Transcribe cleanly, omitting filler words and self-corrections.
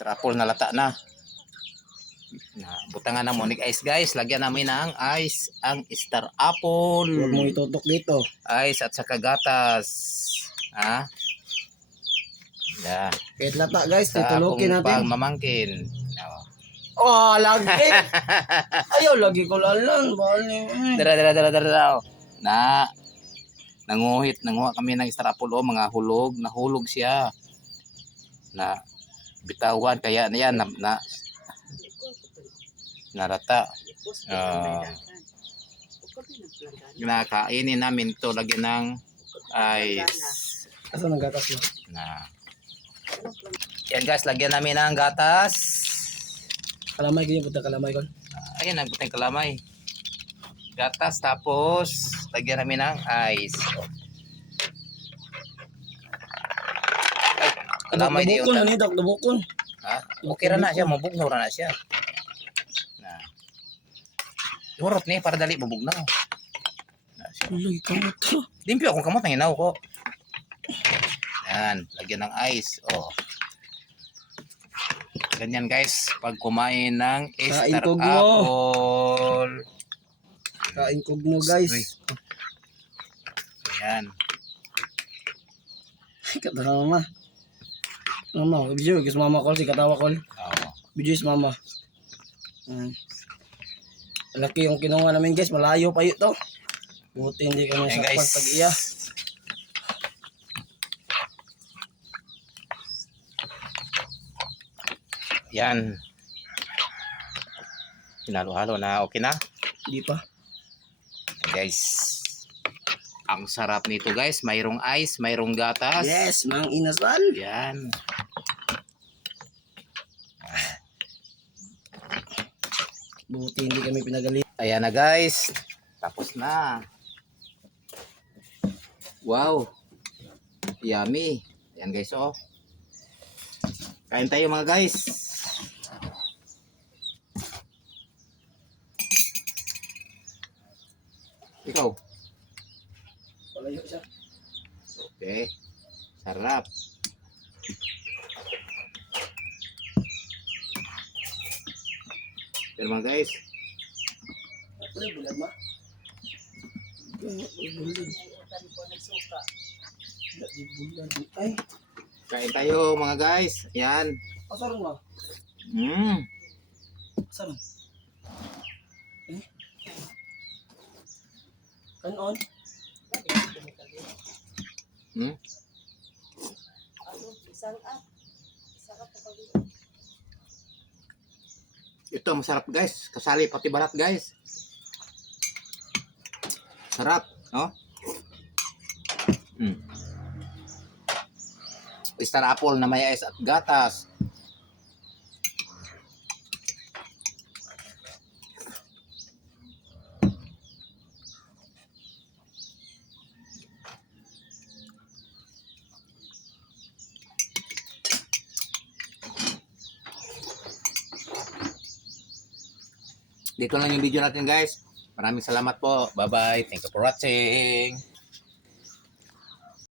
Star apple na lata na. Butangan na Monic ice guys. Lagyan namin ng ice ang star apple. Huwag mo itutok dito. Ice at saka gatas. Ha? Yan. Kahit lata guys, Sa titulukin akong natin. pagmamangkin. Oh, lagi. Ayaw, lagi ko lalan. Bali. Dara. Nanguha kami ng star apple. Oh, mga hulog. Nahulog siya. Na bitawan kaya na yan. Narata. Kinakainin namin ito. Lagyan ng ice. Asan ang gatas mo? Yan guys, lagyan namin ng gatas. Kalamay, ganyan punta kalamay ko. Ayan, nagputang kalamay. Gatas, tapos lagyan namin ng ice. Ay, kalamay di Dubukon, yun. ano yung dubukon? Ha? Okay ra na siya, mabugnaw ra na siya. Hurot ni para dali mabugnaw. Uloy, kamot to. Limpyo akong kamot ng inaw ko. Yan, lagyan ng ice. Oh. Ganyan guys, pag kumain ng star kog mo. apple. Kain kog mo guys. Uy. Ayan. Kata mama. Mama, video guys mama ko si katawa ko. Oo. Video is mama. Laki yung kinuha namin guys, malayo pa yun to. Buti hindi kami Ayan sakpan guys. pag iya. Yan. Hinalo-halo na. Okay na? Hindi pa. Guys. Ang sarap nito guys. Mayroong ice, mayroong gatas. Yes, mang inasal. Yan. Buti hindi kami pinagalit. Ayan na guys. Tapos na. Wow. Yummy. Ayan guys oh. Kain tayo mga guys. Ikaw. Palayo siya. Okay. Sarap. Pero mga guys. Ano bulag ma? Ay, Kain tayo mga guys. Ayan. pasarong na. Pasarong. Eh? Kanon? Ito masarap guys. Kasali pati balat guys. Sarap, no? Star apple na may ice at gatas. Dito lang yung video natin guys. Maraming salamat po. Bye bye. Thank you for watching.